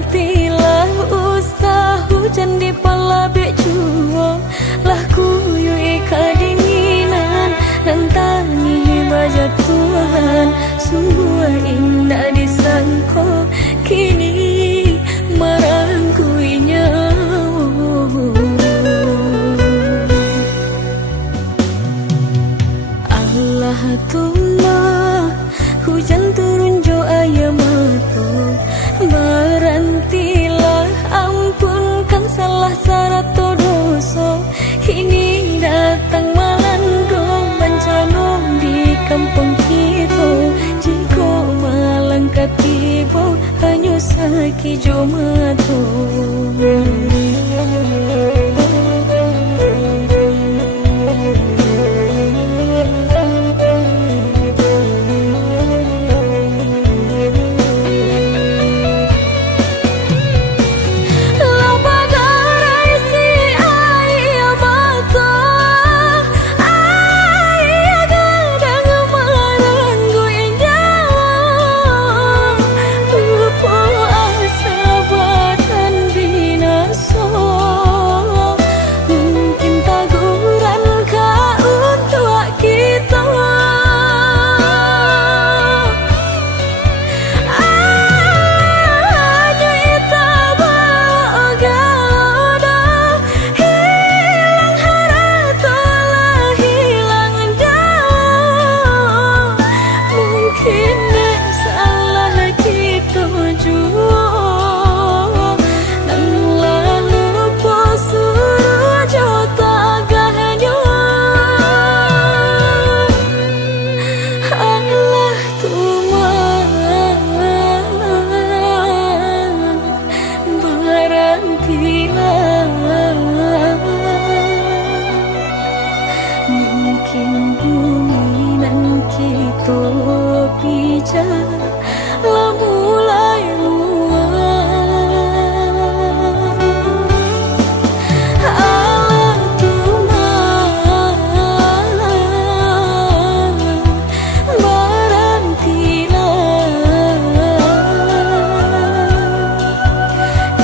Barantilah usah hujan di palabek juo, lah kuyui kedinginan dan tani bajatuan. Sungguh indah disangko kini marangkuinya. Allah tumah hujan turun jo ayam mato, barantilah ampunkan salah sarato doso. Ini datang melando bencana di kampung kita, jika malang katibo hanya sakit jo mato. Mungkin bumi nan kita pijak lah mulai luar. Allah Tuhan barantilah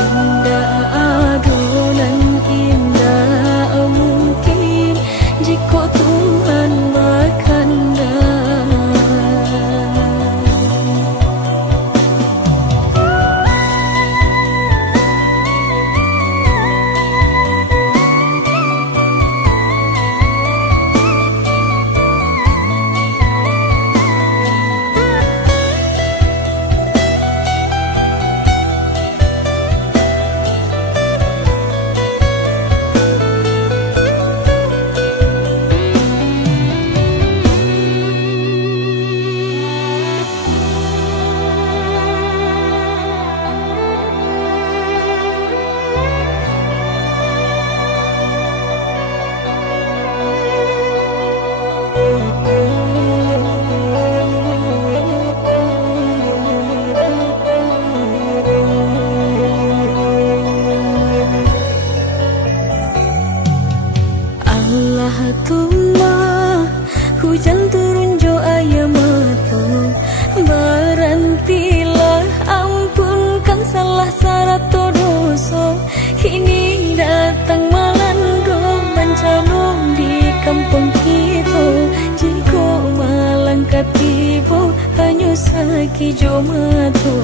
indah adonan indah mungkin jika Tuhan berkehendak. Allah tumah hujan turun jo ayam mato, barantilah ampunkan salah sarato doso. Ini datang melando bencana di kampung kita, jika malang katibo hanya sakit jo mato.